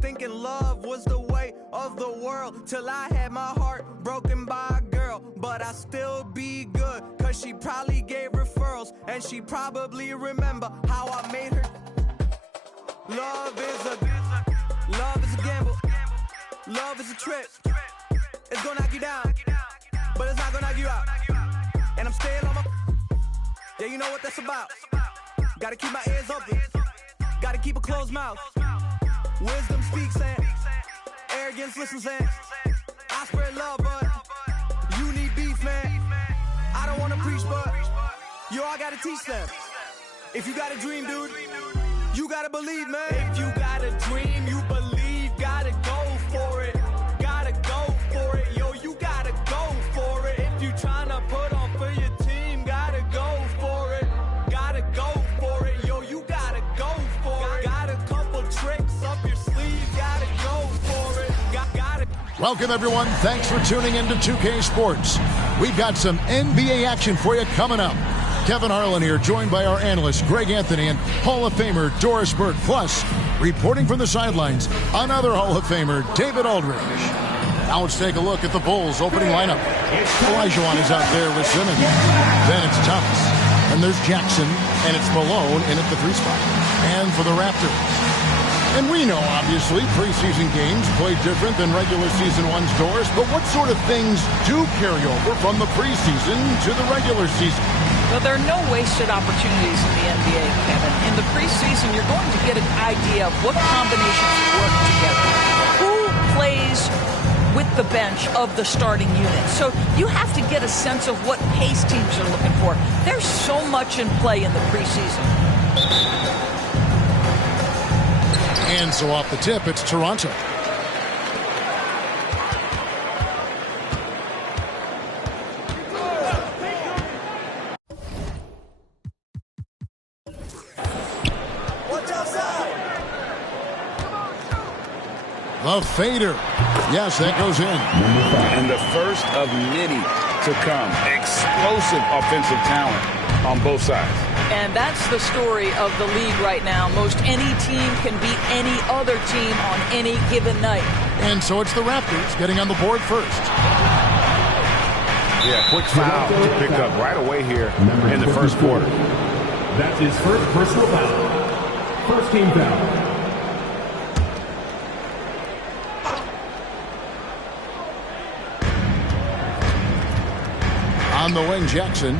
Thinking love was the way of the world till I had my heart broken by a girl. But I still be good, cause she probably gave referrals, and she probably remember how I made her. Love is a gamble. Love is a trip. It's gonna knock you down, but it's not gonna knock you out. And I'm staying on my. Yeah, you know what that's about. Gotta keep my ears open. Gotta keep a closed mouth. Wisdom speaks and arrogance listens and I spread love, but you need beef, man. I don't wanna preach, but yo, I gotta teach them. If you got a dream, dude, you gotta believe, man. If you got a dream, you believe, gotta go for it. Gotta go for it, yo, you gotta go for it. If you tryna put on for your team, gotta go for it. Gotta go for it, yo, you gotta go for it. Got a couple tricks up your sleeve, gotta go for it. Welcome, everyone. Thanks for tuning in to 2K Sports. We've got some NBA action for you coming up. Kevin Harlan here, joined by our analyst, Greg Anthony, and Hall of Famer Doris Burke. Plus, reporting from the sidelines, another Hall of Famer, David Aldridge. Now let's take a look at the Bulls' opening lineup. Olajuwon is out there with Simmons. Then it's Thomas. And there's Jackson, and it's Malone in at the 3 spot. And for the Raptors. And we know, obviously, preseason games play different than regular season ones, Doris, but what sort of things do carry over from the preseason to the regular season? Well, there are no wasted opportunities in the NBA, Kevin. In the preseason, you're going to get an idea of what combinations work together. Who plays with the bench of the starting unit. So you have to get a sense of what pace teams are looking for. There's so much in play in the preseason. And so off the tip, it's Toronto. Watch outside. The fader. Yes, that goes in. And the first of many to come. Explosive offensive talent on both sides. And that's the story of the league right now. Most any team can beat any other team on any given night. And so it's the Raptors getting on the board first. Yeah, quick foul to pick up right away here in the first quarter. That's his first personal foul. First team foul. On the wing, Jackson.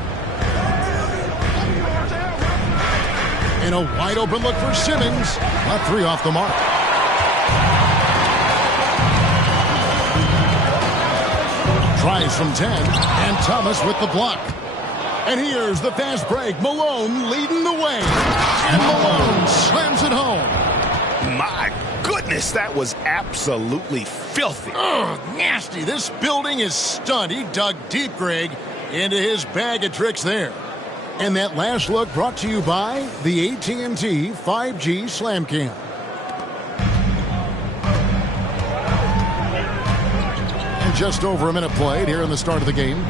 In a wide open look for Simmons. A 3 off the mark. Tries from 10. And Thomas with the block. And here's the fast break. Malone leading the way. And Malone slams it home. My goodness, that was absolutely filthy. Ugh, nasty. This building is stunned. He dug deep, Greg, into his bag of tricks there. And that last look brought to you by the AT&T 5G Slam Cam. And just over a minute played here in the start of the game.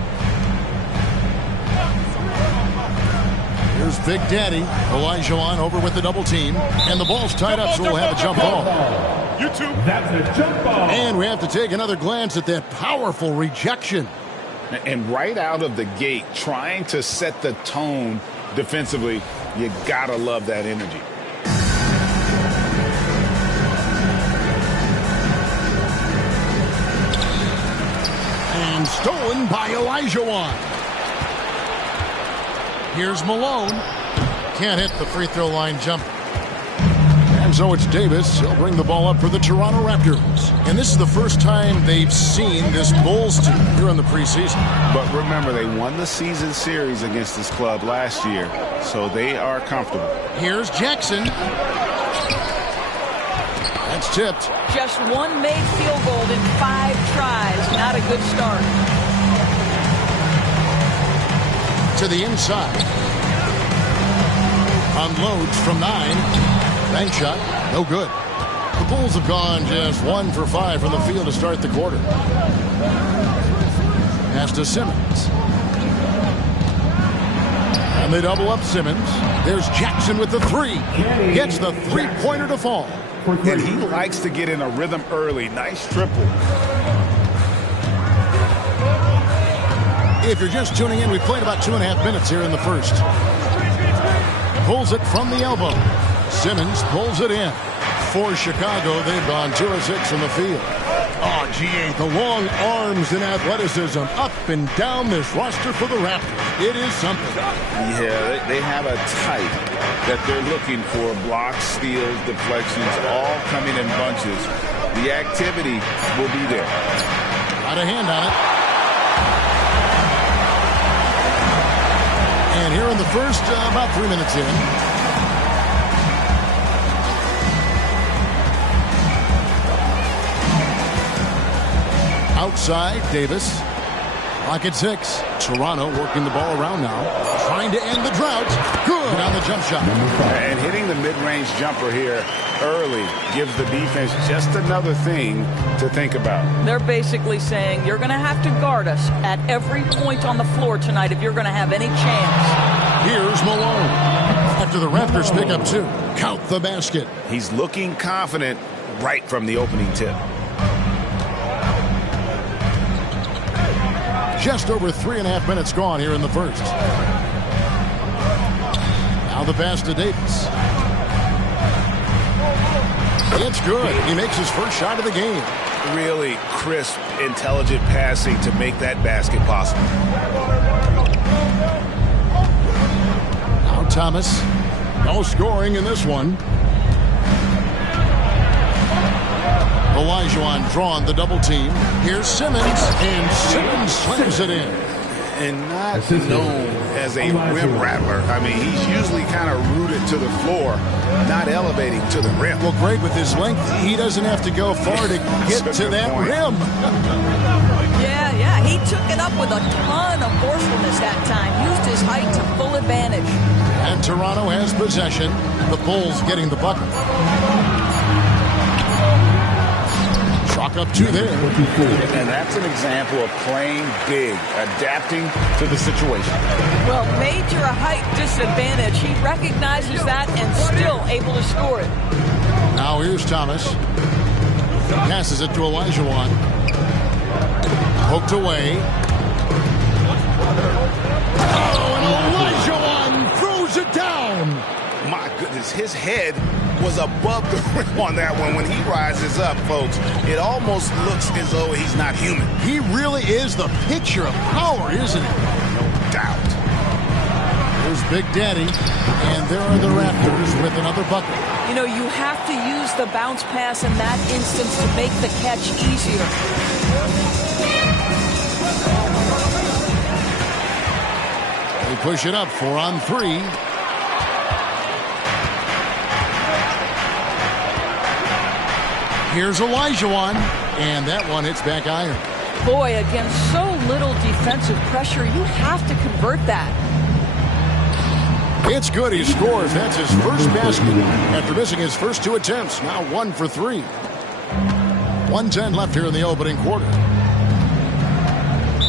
Here's Big Daddy. Olajuwon over with the double team. And the ball's tied up, so we'll have a jump ball. That's a jump ball. And we have to take another glance at that powerful rejection. And right out of the gate, trying to set the tone defensively, you gotta love that energy. And stolen by Olajuwon. Here's Malone. Can't hit the free throw line jump. And so it's Davis. He'll bring the ball up for the Toronto Raptors. And this is the first time they've seen this Bulls team here in the preseason. But remember, they won the season series against this club last year, so they are comfortable. Here's Jackson. That's tipped. Just one made field goal in 5 tries. Not a good start. To the inside. Unloads from 9. Bank shot, no good. The Bulls have gone just 1 for 5 from the field to start the quarter. Pass to Simmons. And they double up Simmons. There's Jackson with the 3. Gets the 3-pointer to fall. for three. And he likes to get in a rhythm early. Nice triple. If you're just tuning in, we played about 2.5 minutes here in the first. Pulls it from the elbow. Simmons pulls it in. For Chicago, they've gone 2 of 6 from the field. Oh, G8, the long arms and athleticism up and down this roster for the Raptors. It is something. Yeah, they have a type that they're looking for. Blocks, steals, deflections, all coming in bunches. The activity will be there. Got a hand on it. And here in the first, about 3 minutes in. Outside, Davis. Rocket 6. Toronto working the ball around now. Trying to end the drought. Good on the jump shot. And hitting the mid-range jumper here early gives the defense just another thing to think about. They're basically saying you're going to have to guard us at every point on the floor tonight if you're going to have any chance. Here's Malone. After the Raptors pick up 2. Count the basket. He's looking confident right from the opening tip. Just over 3.5 minutes gone here in the first. Now the pass to Davis. It's good. He makes his first shot of the game. Really crisp, intelligent passing to make that basket possible. Now Thomas. No scoring in this one. Olajuwon drawn the double team. Here's Simmons, and Simmons slams it in. And not known as a rim rattler. I mean, he's usually kind of rooted to the floor, not elevating to the rim. Well, Greg, with his length, he doesn't have to go far to get to that rim. Yeah, he took it up with a ton of forcefulness that time. Used his height to full advantage. And Toronto has possession. The Bulls getting the bucket. Chalk up 2 there. And that's an example of playing big, adapting to the situation. Well, major height disadvantage. He recognizes that and still able to score it. Now here's Thomas. Passes it to Olajuwon. Poked away. Oh, and Olajuwon throws it down. My goodness, his head was above the rim on that one. When he rises up, folks, it almost looks as though he's not human. He really is the picture of power, isn't he? No doubt. There's Big Daddy, and there are the Raptors with another bucket. You know, you have to use the bounce pass in that instance to make the catch easier. They push it up 4 on 3. Here's Olajuwon, and that one hits back iron. Boy, against so little defensive pressure, you have to convert that. It's good. He scores. That's his first basket after missing his first 2 attempts. Now 1 for 3. 1:10 left here in the opening quarter.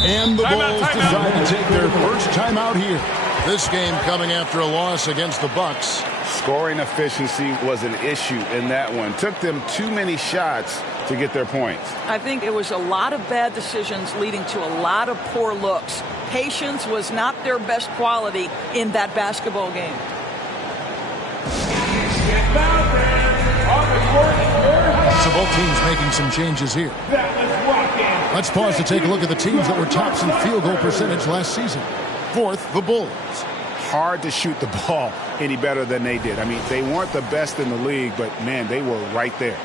And the Bulls decide to take their first timeout here. This game coming after a loss against the Bucks. Scoring efficiency was an issue in that one. Took them too many shots to get their points. I think it was a lot of bad decisions leading to a lot of poor looks. Patience was not their best quality in that basketball game. So both teams making some changes here. Let's pause to take a look at the teams that were tops in field goal percentage last season. 4th, the Bulls. Hard to shoot the ball any better than they did. I mean, they weren't the best in the league, but, man, they were right there.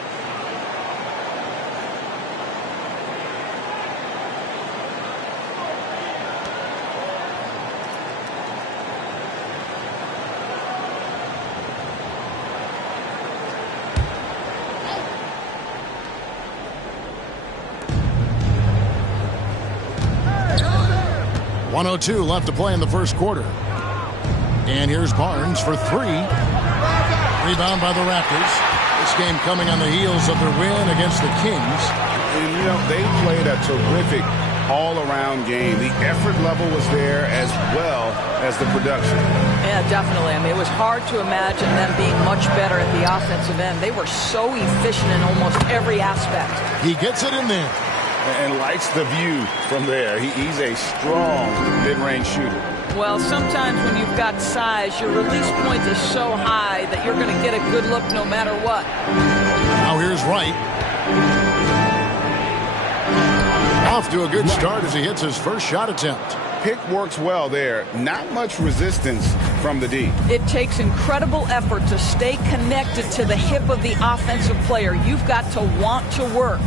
.102 left to play in the first quarter. And here's Barnes for 3. Rebound by the Raptors. This game coming on the heels of their win against the Kings. And, you know, they played a terrific all-around game. The effort level was there as well as the production. Yeah, definitely. I mean, it was hard to imagine them being much better at the offensive end. They were so efficient in almost every aspect. He gets it in there. And likes the view from there. He's a strong mid-range shooter. Well, sometimes when you've got size, your release point is so high that you're going to get a good look no matter what. Now here's Wright. Off to a good start as he hits his first shot attempt. Pick works well there. Not much resistance from the D. It takes incredible effort to stay connected to the hip of the offensive player. You've got to want to work.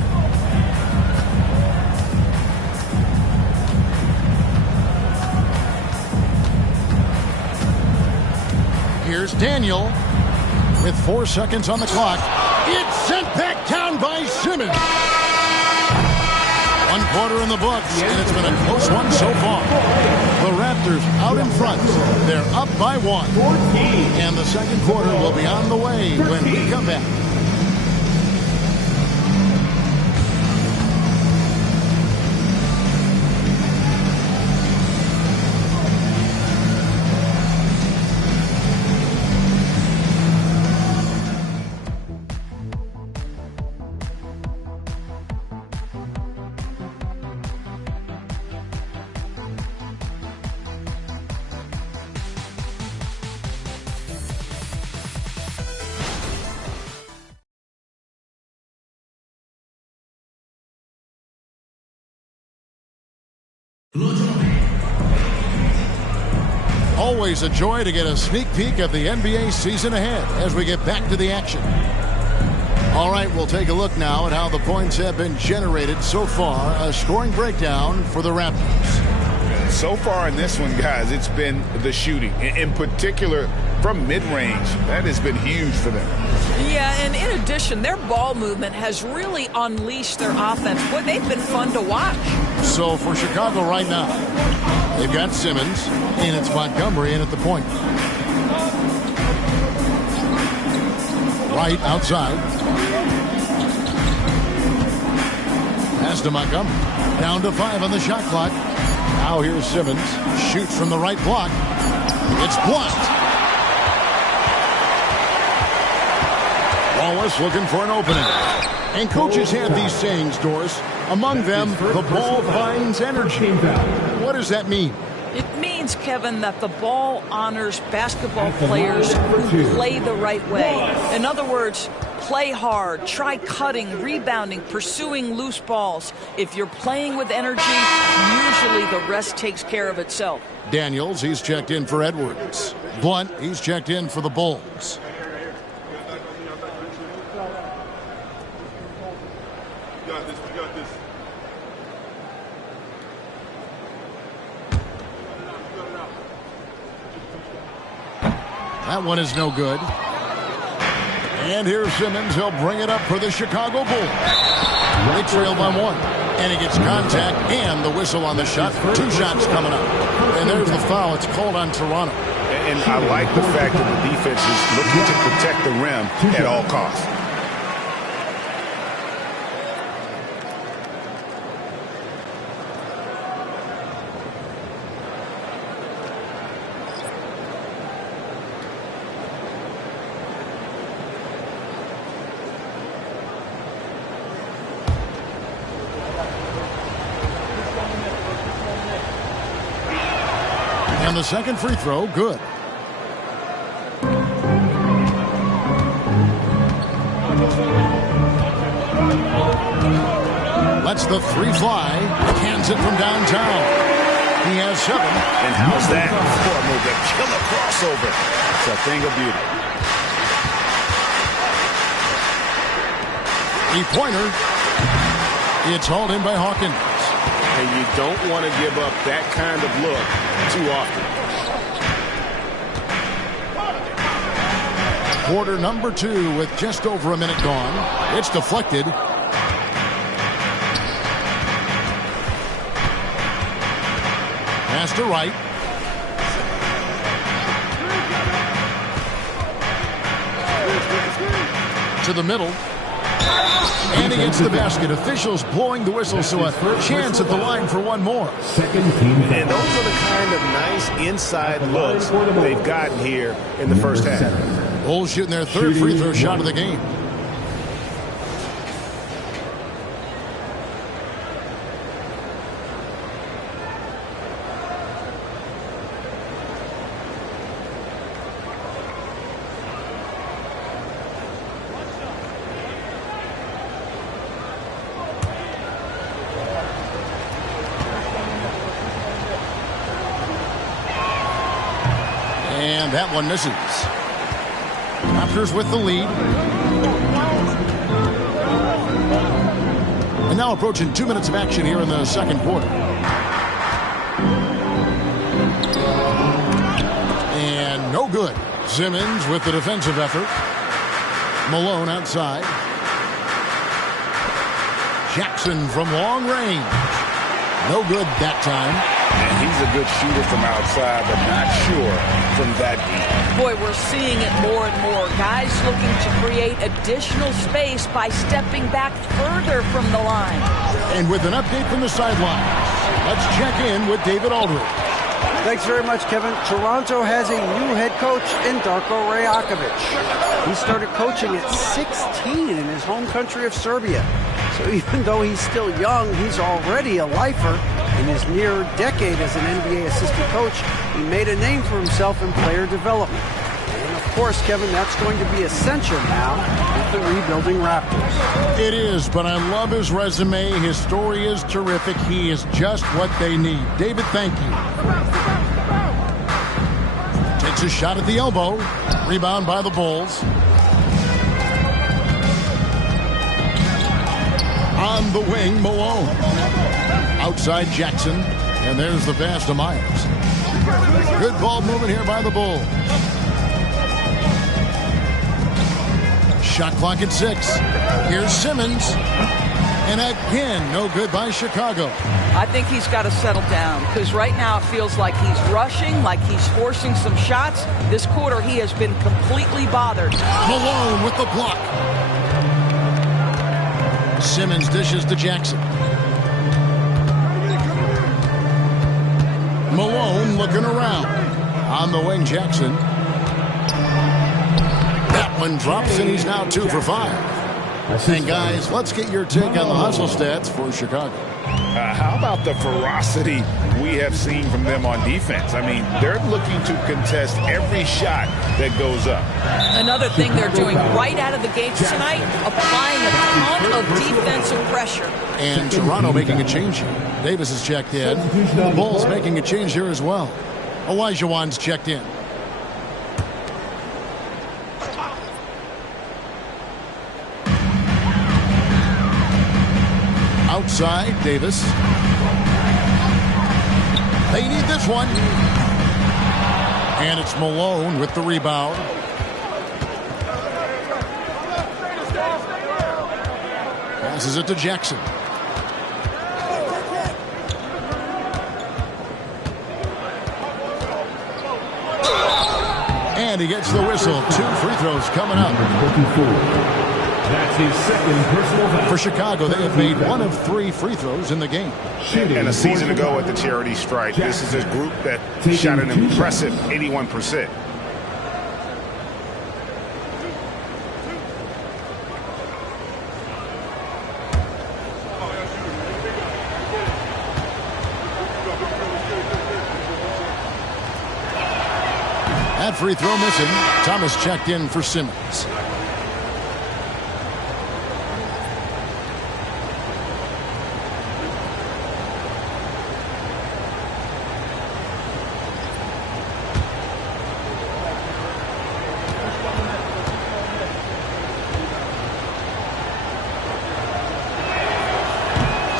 Here's Daniel with 4 seconds on the clock. It's sent back down by Simmons. 1 quarter in the books, and it's been a close one so far. The Raptors out in front. They're up by 1. And the second quarter will be on the way when we come back. Always a joy to get a sneak peek of the NBA season ahead as we get back to the action. All right, we'll take a look now at how the points have been generated so far. A scoring breakdown for the Raptors. So far in this one, guys, it's been the shooting. In particular, from mid-range. That has been huge for them. Yeah, and in addition, their ball movement has really unleashed their offense. Boy, they've been fun to watch. So for Chicago right now, they've got Simmons, and it's Montgomery in at the point. Right outside. Pass to Montgomery. Down to 5 on the shot clock. Now here's Simmons. Shoots from the right block. It's blocked. Wallace looking for an opening. And coaches have these sayings, Doris. Among them, the ball finds energy. What does that mean? It means, Kevin, that the ball honors basketball players who play the right way. In other words, play hard, try cutting, rebounding, pursuing loose balls. If you're playing with energy, usually the rest takes care of itself. Daniels, he's checked in for Edwards. Blunt, he's checked in for the Bulls. That one is no good. And here's Simmons. He'll bring it up for the Chicago Bulls. They trail by 1. And he gets contact and the whistle on the shot. 2 shots coming up. And there's the foul. It's called on Toronto. And I like the fact that the defense is looking to protect the rim at all costs. And the second free throw, good. Lets the 3 fly. Hands it from downtown. He has 7. And how's that? For a move, the killer crossover. It's a thing of beauty. 3-pointer. It's hauled in by Hawkins. And you don't want to give up that kind of look too often. Quarter number 2 with just over a minute gone. It's deflected. Pass to Wright. To the middle. And he gets the basket. Officials blowing the whistle, so a chance at the line for one more. Second team foul. And those are the kind of nice inside looks they've gotten here in the first half. Bulls shooting their third free throw shot of the game. And that one misses. Raptors with the lead. And now approaching 2 minutes of action here in the second quarter. And no good. Simmons with the defensive effort. Malone outside. Jackson from long range. No good that time. And he's a good shooter from outside, but not sure from that deep. Boy, we're seeing it more and more. Guys looking to create additional space by stepping back further from the line. And with an update from the sidelines, let's check in with David Aldridge. Thanks very much, Kevin. Toronto has a new head coach in Darko Rajakovic. He started coaching at 16 in his home country of Serbia. So even though he's still young, he's already a lifer. In his near decade as an NBA assistant coach, he made a name for himself in player development. And of course, Kevin, that's going to be essential now with the rebuilding Raptors. It is, but I love his resume. His story is terrific. He is just what they need. David, thank you. Takes a shot at the elbow. Rebound by the Bulls. On the wing, Malone. Outside Jackson. And there's the pass to Myers. Good ball movement here by the Bulls. Shot clock at 6. Here's Simmons. And again, no good by Chicago. I think he's got to settle down because right now it feels like he's rushing, like he's forcing some shots. This quarter he has been completely bothered. Malone with the block. Simmons dishes to Jackson. Malone looking around. On the wing, Jackson. That one drops, and he's now 2 for 5. And guys, let's get your take on the hustle stats for Chicago. How about the ferocity we have seen from them on defense? I mean, they're looking to contest every shot that goes up. Another thing they're doing right out of the gates tonight, applying a ton of defensive pressure. And Toronto making a change here. Davis is checked in. The Bulls making a change here as well. Elijah Wan's checked in. Outside, Davis. They need this one. And it's Malone with the rebound. Passes it to Jackson. And he gets the whistle. 2 free throws coming up. That's his second personal foul. For Chicago, they have made 1 of 3 free throws in the game. And a season ago at the charity stripe, this is a group that shot an impressive 81%. That free throw missing. Thomas checked in for Simmons.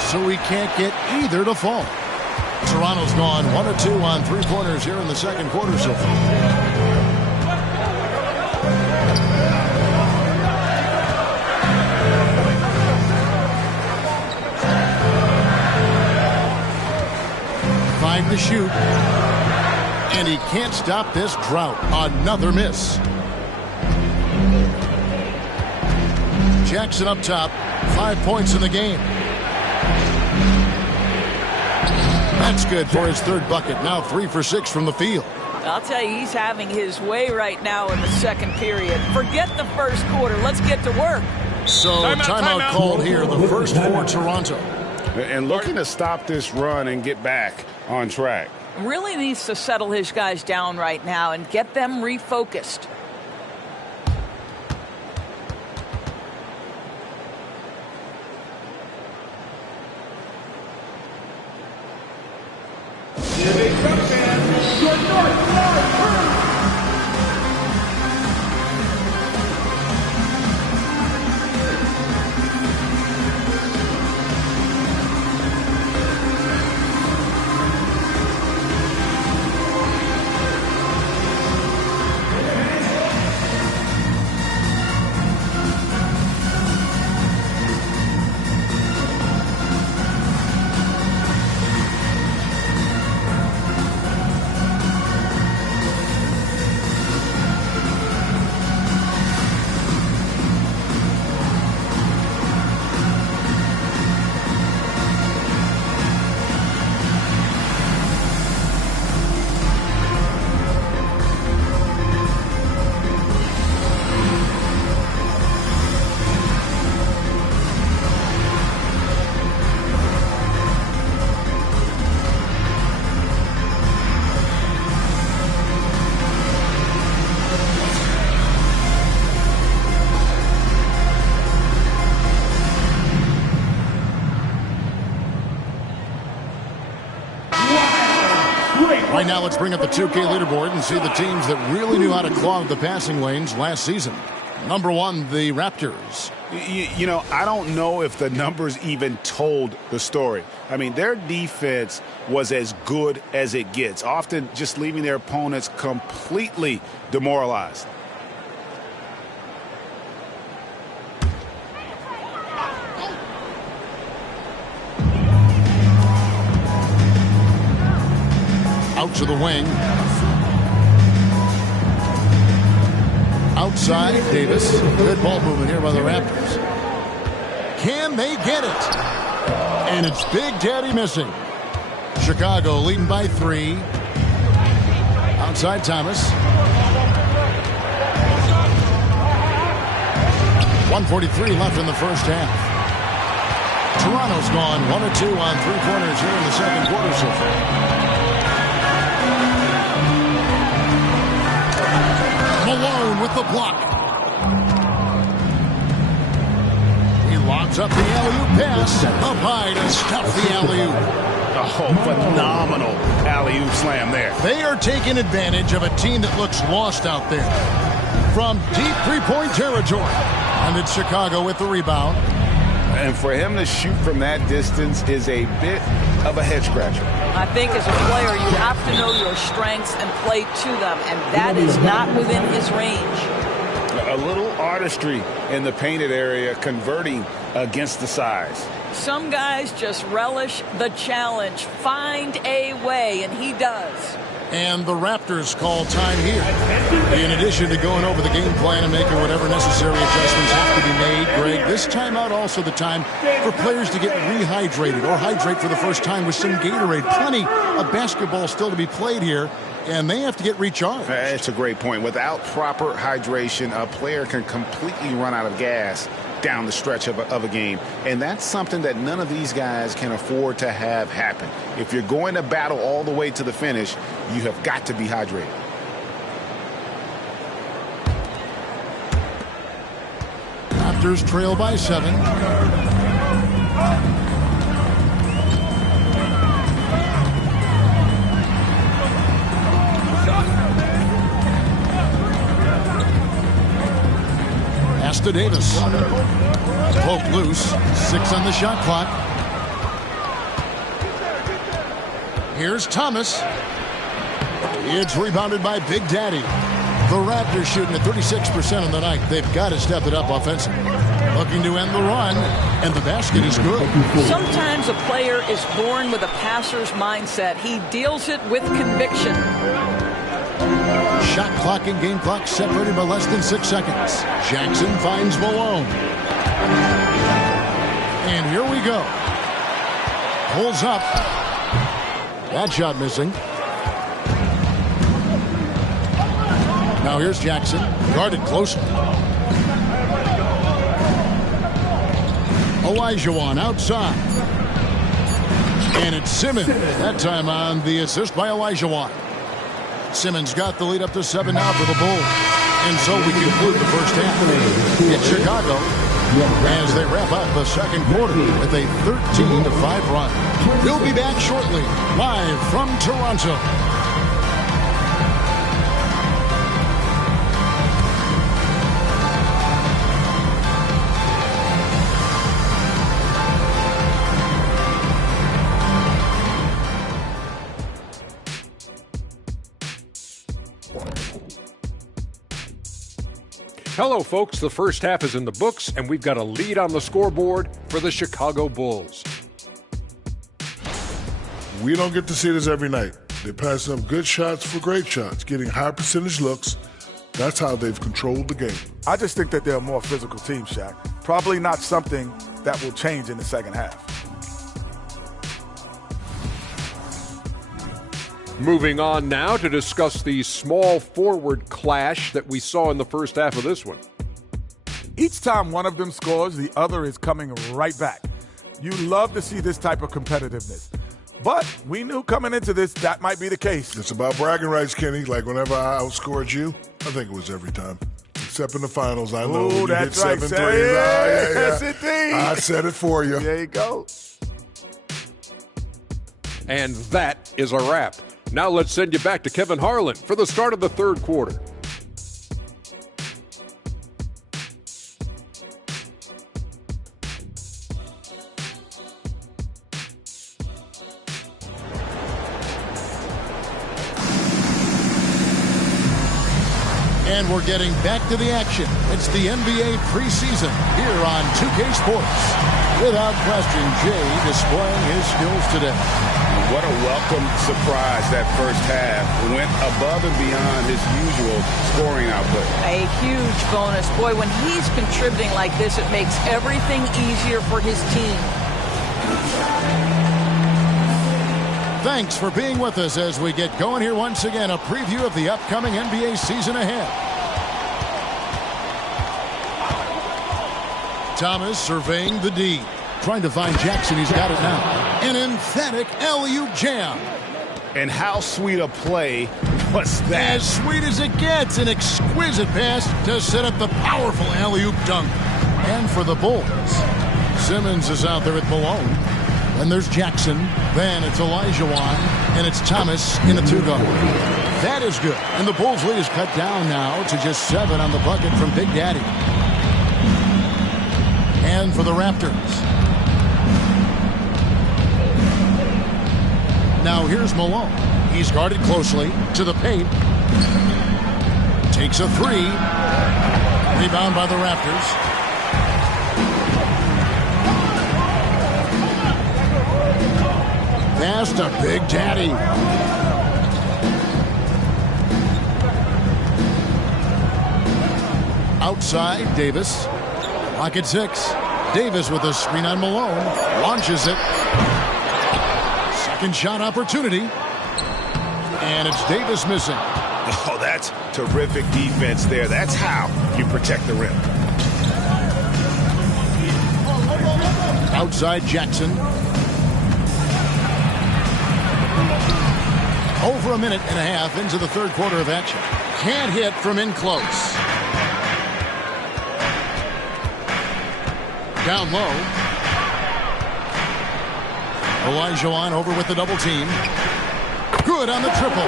So we can't get either to fall. Toronto's gone 1 of 2 on 3-pointers here in the second quarter so far. Five to shoot. And he can't stop this drought. Another miss. Jackson up top, 5 points in the game. That's good for his third bucket. Now 3 for 6 from the field. I'll tell you, he's having his way right now in the second period. Forget the first quarter. Let's get to work. So timeout called here, the first for Toronto. And looking to stop this run and get back on track. Really needs to settle his guys down right now and get them refocused. Right now, let's bring up the 2K leaderboard and see the teams that really knew how to clog the passing lanes last season. Number 1, the Raptors. You know, I don't know if the numbers even told the story. I mean, their defense was as good as it gets, often just leaving their opponents completely demoralized. Out to the wing. Outside, Davis. Good ball movement here by the Raptors. Can they get it? And it's Big Daddy missing. Chicago leading by 3. Outside Thomas. 1:43 left in the first half. Toronto's gone 1 or 2 on 3-pointers here in the second quarter so far. Malone with the block. He lobs up the alley-oop pass. Up high to stop the alley-oop. Oh, phenomenal alley-oop slam there. They are taking advantage of a team that looks lost out there. From deep three-point territory. And it's Chicago with the rebound. And for him to shoot from that distance is a bit of a head-scratcher. I think as a player, you have to know your strengths and play to them, and that is not within his range. A little artistry in the painted area, converting against the size. Some guys just relish the challenge. Find a way, and he does. And the Raptors call time here. In addition to going over the game plan and making whatever necessary adjustments have to be made, Greg, this timeout also the time for players to get rehydrated or hydrate for the first time with some Gatorade. Plenty of basketball still to be played here, and they have to get recharged. That's a great point. Without proper hydration, a player can completely run out of gas down the stretch of a game. And that's something that none of these guys can afford to have happen. If you're going to battle all the way to the finish, you have got to be hydrated. Raptors trail by 7. Pass to Davis. Poked loose. 6 on the shot clock. Here's Thomas. It's rebounded by Big Daddy. The Raptors shooting at 36% on the night. They've got to step it up offensively. Looking to end the run, and the basket is good. Sometimes a player is born with a passer's mindset. He deals it with conviction. Shot clock and game clock separated by less than 6 seconds. Jackson finds Malone. And here we go. Pulls up. That shot missing. Now here's Jackson. Guarded closely. Olajuwon outside. And it's Simmons. That time on the assist by Olajuwon. Simmons got the lead up to 7 now for the Bulls. And so we conclude the first half. It's Chicago as they wrap up the second quarter with a 13-5 run. We'll be back shortly, live from Toronto. Hello, folks. The first half is in the books, and we've got a lead on the scoreboard for the Chicago Bulls. We don't get to see this every night. They're passing up good shots for great shots, getting high percentage looks. That's how they've controlled the game. I just think that they're a more physical team, Shaq. Probably not something that will change in the second half. Moving on now to discuss the small forward clash that we saw in the first half of this one. Each time one of them scores, the other is coming right back. You love to see this type of competitiveness. But we knew coming into this that might be the case. It's about bragging rights, Kenny. Like whenever I outscored you, I think it was every time. Except in the finals, I know you hit 7 threes. Yes, indeed. I said it for you. There you go. And that is a wrap. Now let's send you back to Kevin Harlan for the start of the third quarter. And we're getting back to the action. It's the NBA preseason here on 2K Sports. Without question, Jay displaying his skills today. What a welcome surprise that first half. Went above and beyond his usual scoring output. A huge bonus. Boy, when he's contributing like this, it makes everything easier for his team. Thanks for being with us as we get going here once again. A preview of the upcoming NBA season ahead. Thomas surveying the D. Trying to find Jackson. He's got it now. An emphatic alley-oop jam. And how sweet a play was that? As sweet as it gets. An exquisite pass to set up the powerful alley-oop dunk. And for the Bulls, Simmons is out there with Malone. And there's Jackson. Then it's Olajuwon. And it's Thomas in a two-guard. That is good. And the Bulls' lead is cut down now to just 7 on the bucket from Big Daddy. And for the Raptors. Now here's Malone. He's guarded closely to the paint. Takes a 3. Rebound by the Raptors. Pass to Big Daddy. Outside, Davis. Pocket 6. Davis with a screen on Malone. Launches it. Second shot opportunity. And it's Davis missing. Oh, that's terrific defense there. That's how you protect the rim. Outside Jackson. Over a minute and a half into the third quarter of action. Can't hit from in close. Down low. Olajuwon over with the double team. Good on the triple.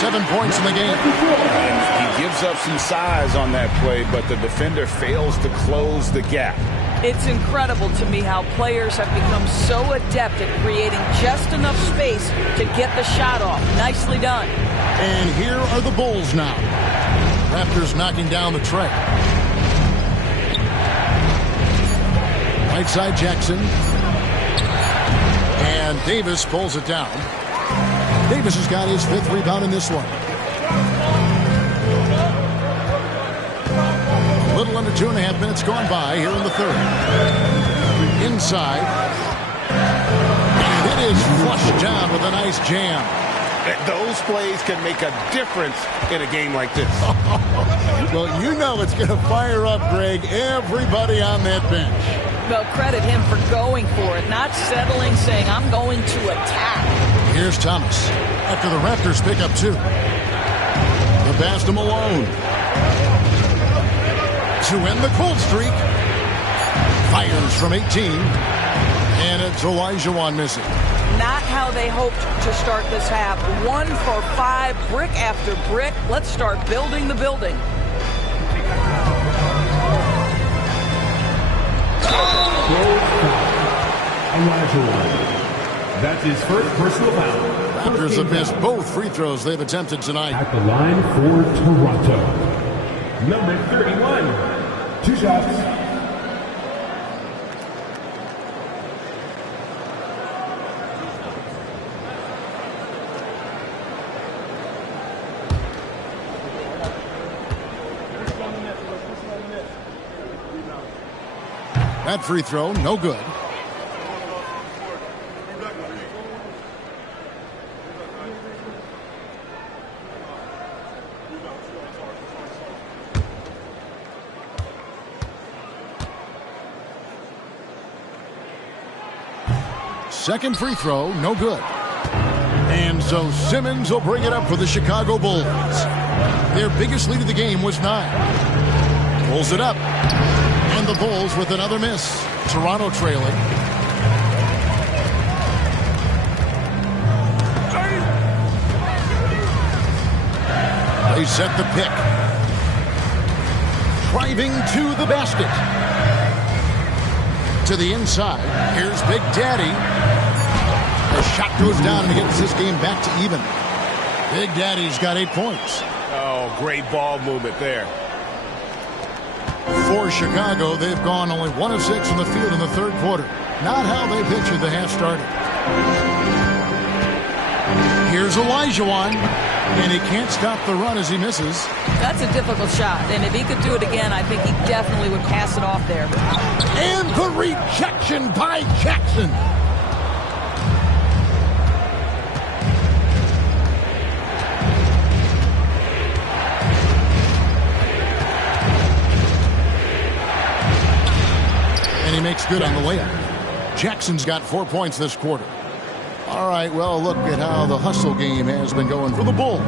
7 points in the game. And he gives up some size on that play, but the defender fails to close the gap. It's incredible to me how players have become so adept at creating just enough space to get the shot off. Nicely done. And here are the Bulls now. Raptors knocking down the tray. Right side Jackson. And Davis pulls it down. Davis has got his 5th rebound in this one. Little under 2.5 minutes gone by here in the third. Inside. And it is flushed down with a nice jam. Those plays can make a difference in a game like this. Well, you know it's going to fire up, Greg, everybody on that bench. Well, credit him for going for it, not settling, saying, I'm going to attack. Here's Thomas after the Raptors pick up 2. The pass to Malone. To end the cold streak. Fires from 18. And it's Olajuwon missing. Not how they hoped to start this half. 1 for 5, brick after brick. Let's start building the building. Olajuwon. That's his first personal foul. Raptors have missed both free throws they've attempted tonight. At the line for Toronto. Number 31. 2 shots. That free throw, no good. Second free throw, no good. And so Simmons will bring it up for the Chicago Bulls. Their biggest lead of the game was 9. Pulls it up. And the Bulls with another miss. Toronto trailing. They set the pick. Driving to the basket. To the inside. Here's Big Daddy. The shot goes down and gets this game back to even. Big Daddy's got 8 points. Oh, great ball movement there. For Chicago, they've gone only 1 of 6 from the field in the third quarter. Not how they pictured the half started. Here's Olajuwon, and he can't stop the run as he misses. That's a difficult shot, and if he could do it again, I think he definitely would pass it off there. And the rejection by Jackson. And he makes good on the layup. Jackson's got 4 points this quarter. All right, well, look at how the hustle game has been going for the Bulls.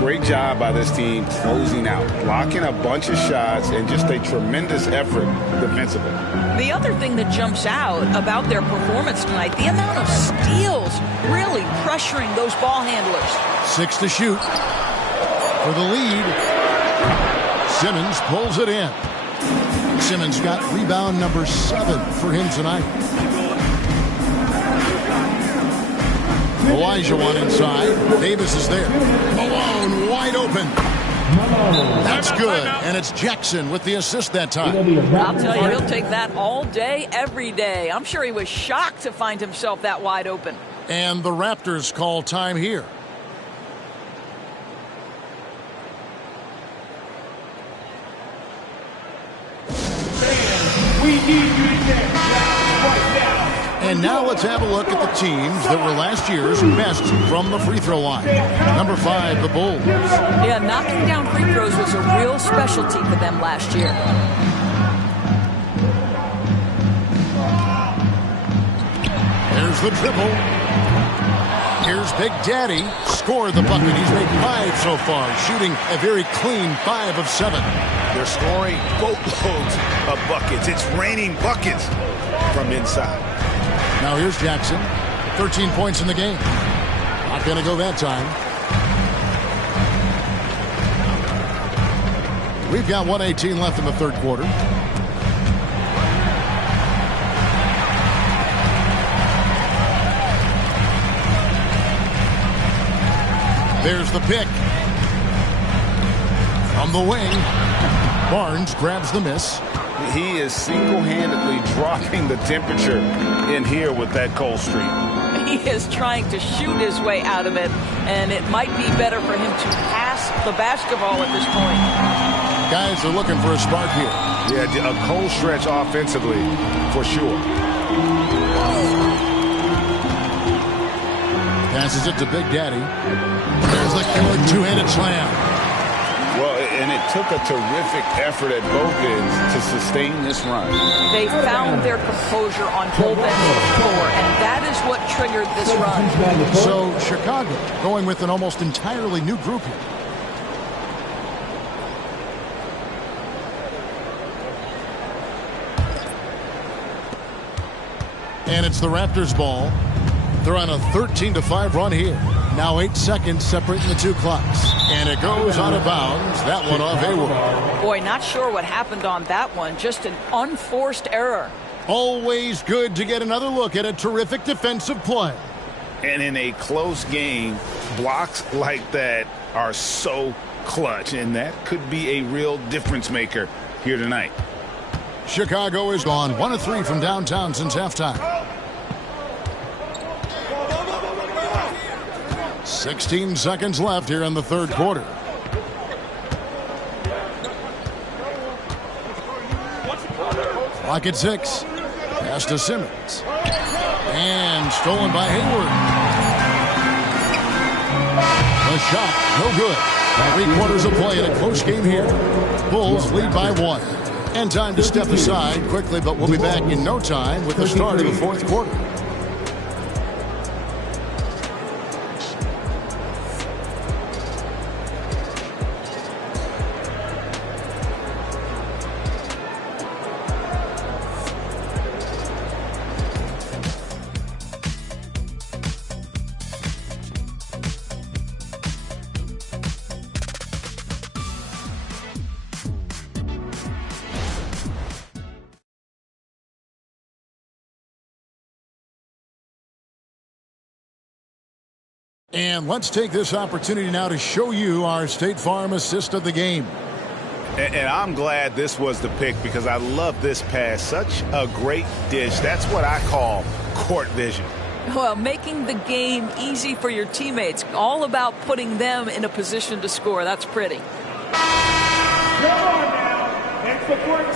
Great job by this team closing out, blocking a bunch of shots, and just a tremendous effort defensively. The other thing that jumps out about their performance tonight, the amount of steals, really pressuring those ball handlers. 6 to shoot for the lead. Simmons pulls it in. Simmons got rebound number 7 for him tonight. Olajuwon inside. Davis is there. Malone wide open. That's good. And it's Jackson with the assist that time. I'll tell you, he'll take that all day, every day. I'm sure he was shocked to find himself that wide open. And the Raptors call time here. We need you to get right now. And now let's have a look at the teams that were last year's best from the free throw line. Number 5, the Bulls. Yeah, knocking down free throws was a real specialty for them last year. There's the triple. Here's Big Daddy. Scored the bucket. He's made 5 so far, shooting a very clean 5 of 7. They're scoring boatloads of buckets. It's raining buckets from inside. Now here's Jackson. 13 points in the game. Not going to go that time. We've got 1:18 left in the third quarter. There's the pick. From the wing. Barnes grabs the miss. He is single-handedly dropping the temperature in here with that cold streak. He is trying to shoot his way out of it, and it might be better for him to pass the basketball at this point. Guys are looking for a spark here. Yeah, a cold stretch offensively, for sure. Passes it to Big Daddy. There's the killer two-handed slam. Well, and it took a terrific effort at both ends to sustain this run. They found their composure on both ends of the floor, and that is what triggered this run. So Chicago going with an almost entirely new group here. And it's the Raptors' ball. They're on a 13-5 run here. Now 8 seconds separating the two clocks. And it goes out of bounds. That one off Hayward. Boy, not sure what happened on that one. Just an unforced error. Always good to get another look at a terrific defensive play. And in a close game, blocks like that are so clutch. And that could be a real difference maker here tonight. Chicago is gone 1 of 3 from downtown since halftime. 16 seconds left here in the third quarter. Clock at 6. Pass to Simmons. And stolen by Hayward. The shot, no good. 3 quarters of play in a close game here. Bulls lead by 1. And time to step aside quickly, but we'll be back in no time with the start of the fourth quarter. And let's take this opportunity now to show you our State Farm assist of the game. And I'm glad this was the pick because I love this pass. Such a great dish. That's what I call court vision. Well, making the game easy for your teammates. All about putting them in a position to score. That's pretty.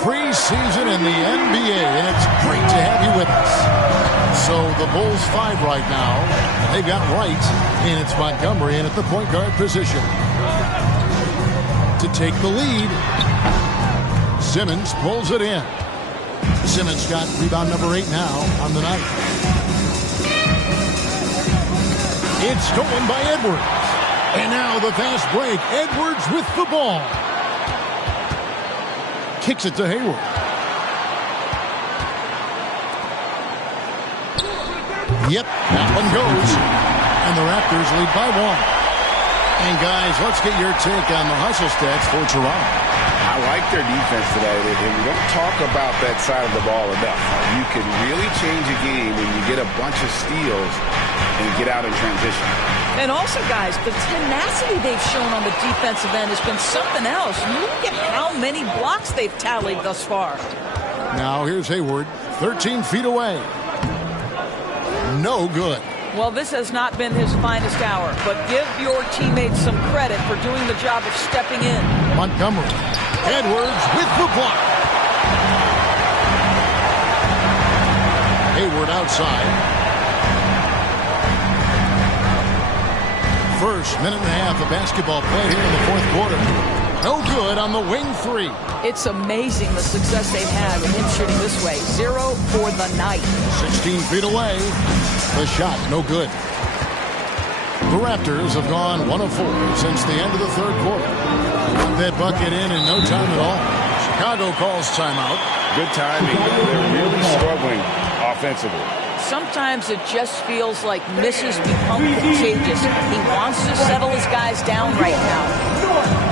Preseason in the NBA, and it's great to have you with us. So the Bulls 5 right now. They've got Wright, and it's Montgomery in at the point guard position. To take the lead, Simmons pulls it in. Simmons got rebound number 8 now on the night. It's stolen by Edwards. And now the fast break. Edwards with the ball. Kicks it to Hayward. Yep, that one goes. And the Raptors lead by 1. And guys, let's get your take on the hustle stats for Toronto. I like their defense today. We don't talk about that side of the ball enough. You can really change a game when you get a bunch of steals and get out in transition. And also, guys, the tenacity they've shown on the defensive end has been something else. Look at how many blocks they've tallied thus far. Now here's Hayward, 13 feet away. No good. Well, this has not been his finest hour, but give your teammates some credit for doing the job of stepping in. Montgomery. Edwards with the block. Hayward outside. First minute and a half of basketball played here in the fourth quarter. No good on the wing 3. It's amazing the success they've had with him shooting this way. 0 for the night. 16 feet away. The shot, no good. The Raptors have gone 1 of 4 since the end of the third quarter. Got that bucket in no time at all. Chicago calls timeout. Good timing. They're really struggling offensively. Sometimes it just feels like misses become contagious. He wants to settle his guys down right now.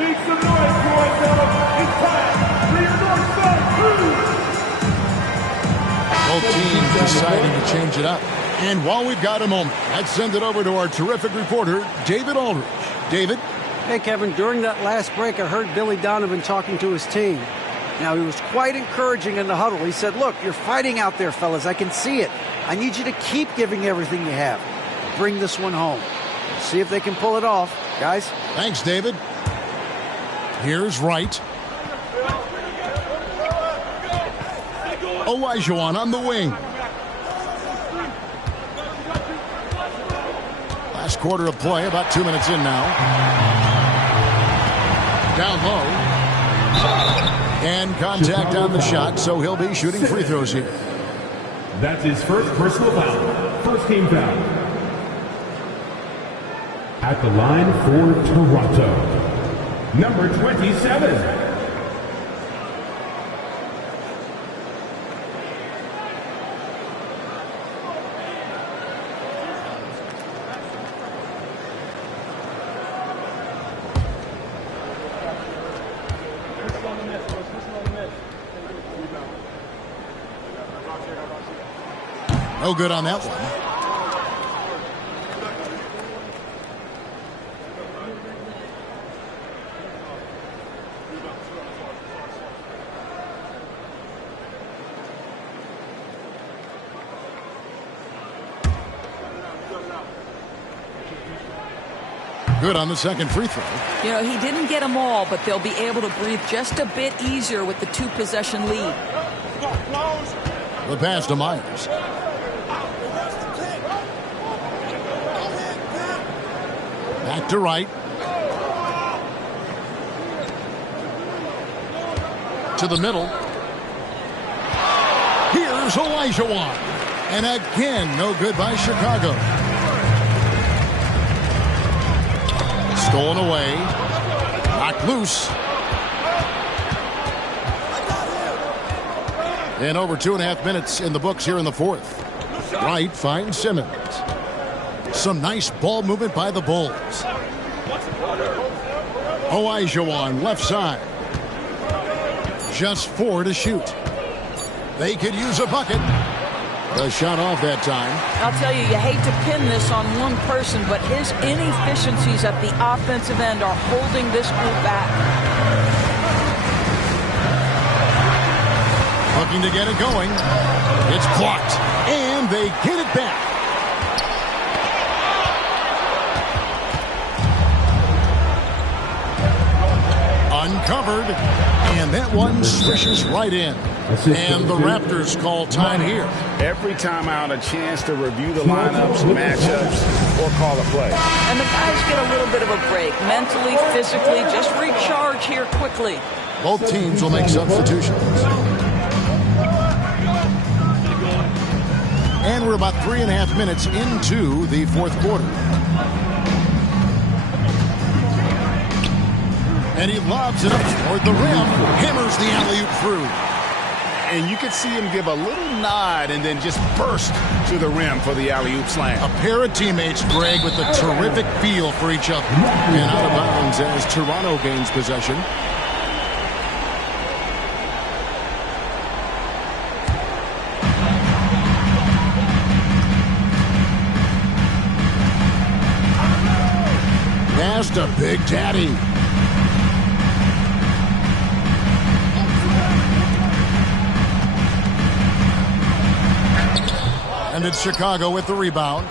Make some noise, Toronto. It's time for your North Star Crew. Both teams deciding to change it up. And while we've got a moment, let's send it over to our terrific reporter, David Aldridge. David? Hey, Kevin, during that last break, I heard Billy Donovan talking to his team. Now, he was quite encouraging in the huddle. He said, look, you're fighting out there, fellas. I can see it. I need you to keep giving everything you have. Bring this one home. See if they can pull it off, guys. Thanks, David. Here's Wright. Olajuwon on the wing. Last quarter of play, about 2 minutes in now. Down low. And contact on the shot, so he'll be shooting free throws here. That's his first personal foul. First team foul. At the line for Toronto, number 27. No good on that one. Good on the second free throw. You know, he didn't get them all, but they'll be able to breathe just a bit easier with the 2-possession lead. The pass to Myers. Back to Wright. To the middle. Here's Olajuwon. And again, no good by Chicago. Stolen away. Knocked loose. And over 2.5 minutes in the books here in the fourth. Wright finds Simmons. Some nice ball movement by the Bulls. Olajuwon left side. Just 4 to shoot. They could use a bucket. The shot off that time. I'll tell you, you hate to pin this on one person, but his inefficiencies at the offensive end are holding this group back. Looking to get it going. It's blocked. And they get it back. Uncovered. And that one swishes right in. And the Raptors call time here. Every timeout, a chance to review the lineups, matchups, or call a play. And the guys get a little bit of a break. Mentally, physically, just recharge here quickly. Both teams will make substitutions. And we're about 3.5 minutes into the fourth quarter. And he lobs it up toward the rim. Hammers the alley-oop through. And you could see him give a little nod and then just burst to the rim for the alley-oop slam. A pair of teammates, Greg, with a terrific feel for each other. And out of bounds as Toronto gains possession. Pass to Big Daddy. And it's Chicago with the rebound.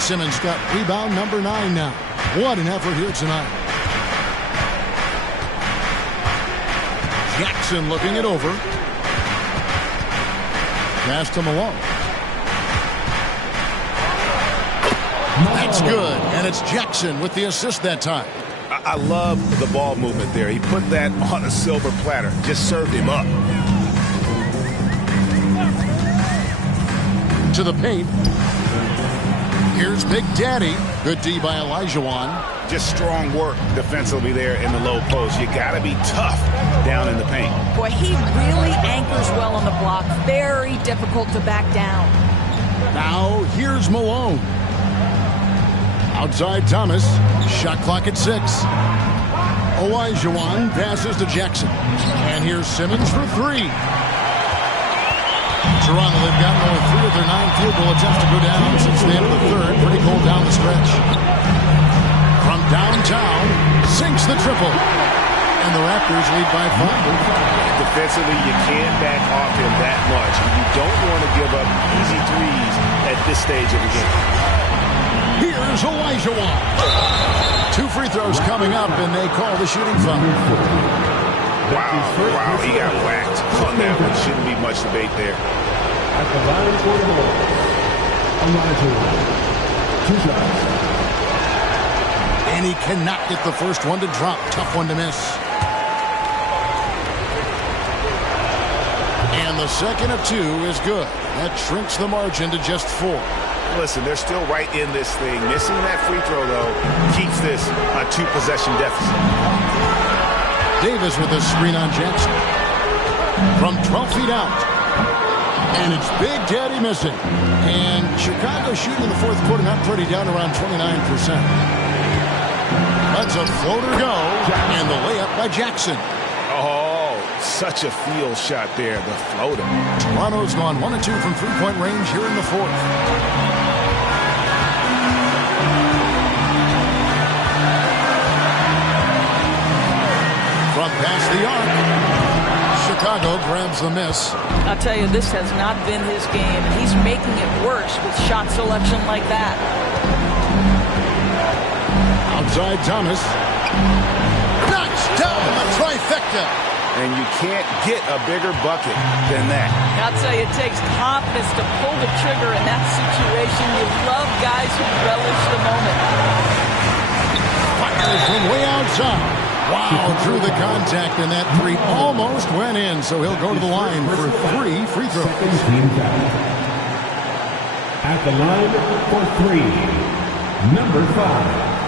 Simmons got rebound number 9 now. What an effort here tonight. Jackson looking it over. Pass to Malone. That's good. And it's Jackson with the assist that time. I love the ball movement there. He put that on a silver platter. Just served him up. To the paint. Here's Big Daddy. Good D by Olajuwon. Just strong work defensively there in the low post. You got to be tough down in the paint. Boy, he really anchors well on the block. Very difficult to back down. Now here's Malone. Outside Thomas. Shot clock at 6. Olajuwon passes to Jackson. And here's Simmons for three. Toronto, they've gotten only 3 of their 9 field goal attempts to go down since the end of the third. Pretty cold down the stretch. From downtown, sinks the triple. And the Raptors lead by 5. Defensively, you can't back off him that much. You don't want to give up easy threes at this stage of the game. Here's Olajuwon. 2 free throws coming up, and they call the shooting foul. Wow, he got whacked on that one. Shouldn't be much debate there. At the line for the ball, Olajuwon. 2 shots. And he cannot get the first one to drop. Tough one to miss. And the second of 2 is good. That shrinks the margin to just 4. Listen, they're still right in this thing. Missing that free throw, though, keeps this a 2-possession deficit. Davis with a screen on Jackson. From 12 feet out. And it's Big Daddy missing. And Chicago shooting in the fourth quarter not pretty, down around 29%. Lets a floater go. And the layup by Jackson. Oh, such a field shot there, the floater. Toronto's gone 1 of 2 from three-point range here in the fourth. From past the arc, Chicago grabs the miss. I'll tell you, this has not been his game, and he's making it worse with shot selection like that. Outside Thomas. Knocks down the trifecta. And you can't get a bigger bucket than that. I'll tell you, it takes confidence to pull the trigger in that situation. You love guys who relish the moment. Fires from way outside. Wow, drew the contact, and that 3 almost went in, so he'll go to the line for 3 free throws. At the line for 3, number 5.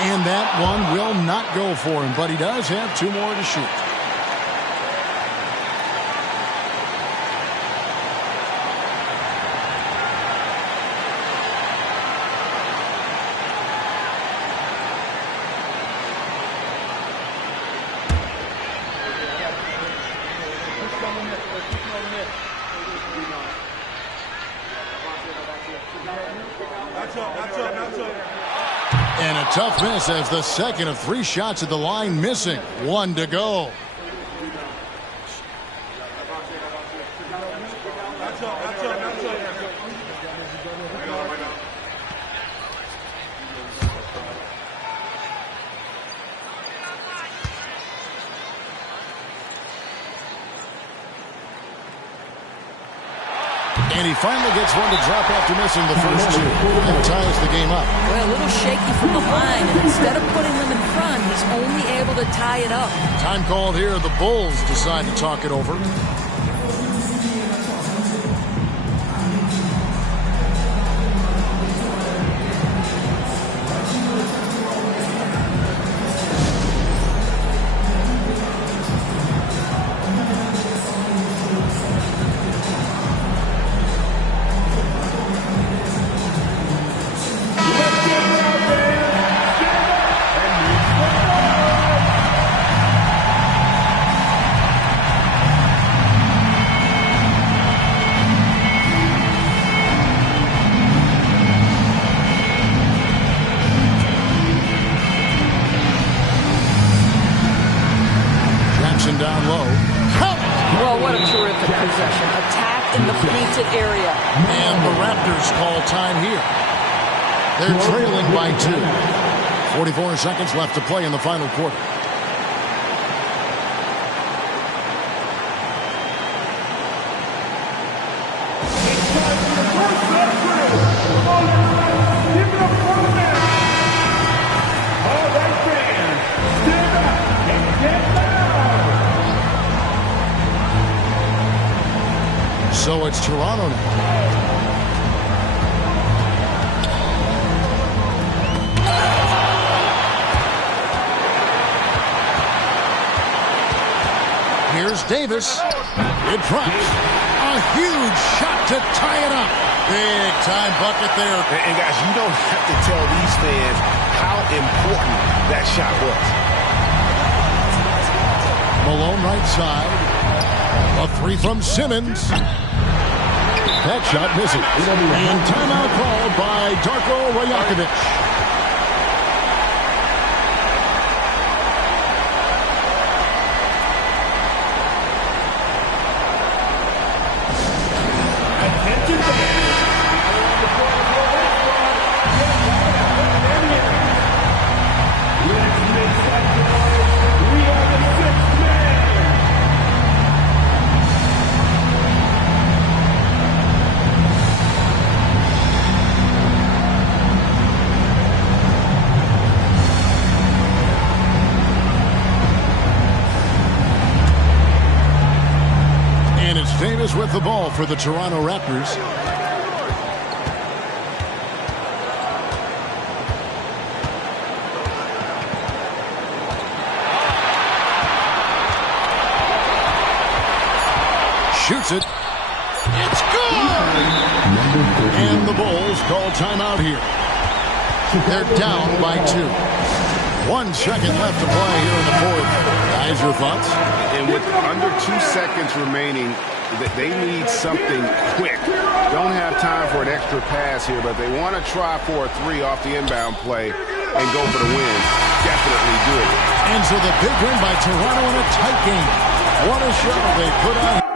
And that one will not go for him, but he does have 2 more to shoot. And a tough miss as the second of 3 shots at the line missing. 1 to go. And he finally gets one to drop after missing the first 2. And ties the game up. Well, a little shaky from the line. And instead of putting them in front, he's only able to tie it up. Time called here. The Bulls decide to talk it over. Down low. Well, what a terrific possession. Attack in the painted area. And the Raptors call time here. They're trailing by 2. 44 seconds left to play in the final quarter. So it's Toronto now. Here's Davis. In front. A huge shot to tie it up. Big time bucket there. And guys, you don't have to tell these fans how important that shot was. Malone right side. A three from Simmons. That shot misses. And timeout called by Darko Rajakovic. Davis with the ball for the Toronto Raptors. Shoots it. It's good! And the Bulls call timeout here. They're down by 2. 1 second left to play here in the fourth. Guys, your thoughts? And with under 2 seconds remaining, they need something quick. Don't have time for an extra pass here, but they want to try for a 3 off the inbound play and go for the win. Definitely do it. And so the big win by Toronto in a tight game. What a show they put on.